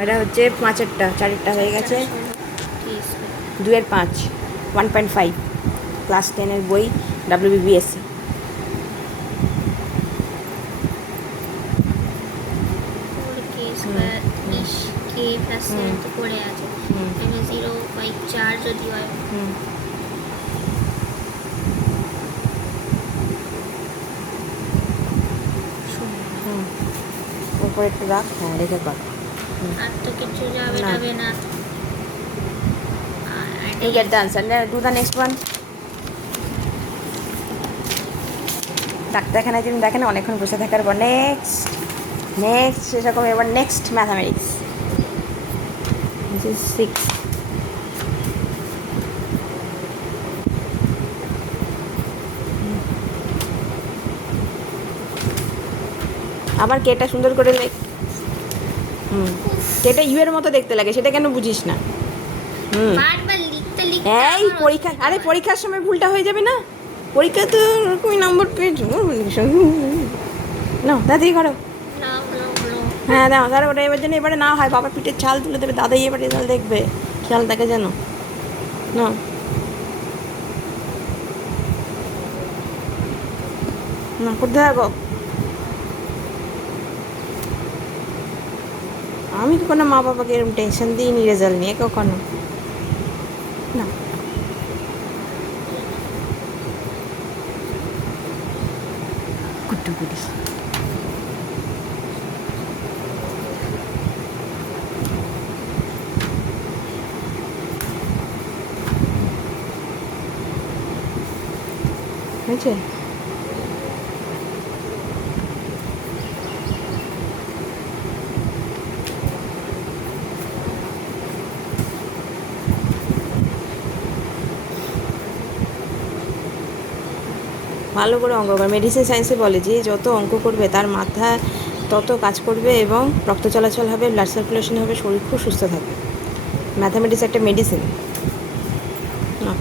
এটা হচ্ছে 5-এরটা, 4-এরটা হয়ে গেছে। 2-এর 5, 1.5, ক্লাস 10-এর বই, WBBSC। ওপরে একটু রাখ, হ্যাঁ রেখে কর। আর তো কিছু যাবে না। You get the answer. Now do the next one. ডাক্তারখানায় তুমি দেখেন অনেকক্ষণ বসে থাকার পর নেক্সট সেরকম এবার নেক্সট ম্যাথামেটিক্স। This is 6. আবার কেটা সুন্দর করে লেখ। কেটা ইউ এর মতো দেখতে লাগে, সেটা কেন বুঝিস না? এই পরীক্ষা, আরে পরীক্ষার সময় ভুলটা হয়ে যাবে না? পরীক্ষা তো ওই নম্বর পেয়েছো না, তাড়াতাড়ি করো। হ্যাঁ দাও, তাহলে ওটা এবার যেন এবারে না হয়, বাবার পিঠের ছাল তুলে দেবে, দাদাই এবারে রেজাল্ট দেখবে, খেয়াল থাকে যেন না। না করতে থাকো। আমি কখনো মা বাবাকে এরকম টেনশন দিইনি রেজাল্ট নিয়ে কখনো না। কুট্টু কুটি হয়েছে। ভালো করে অঙ্ক কর। মেডিসিন সায়েন্সে বলে যে যত অঙ্ক করবে তার মাথা তত কাজ করবে এবং রক্ত চলাচল হবে, ব্লাড সার্কুলেশন হবে, শরীর খুব সুস্থ থাকবে। ম্যাথামেটিক্স একটা মেডিসিন না।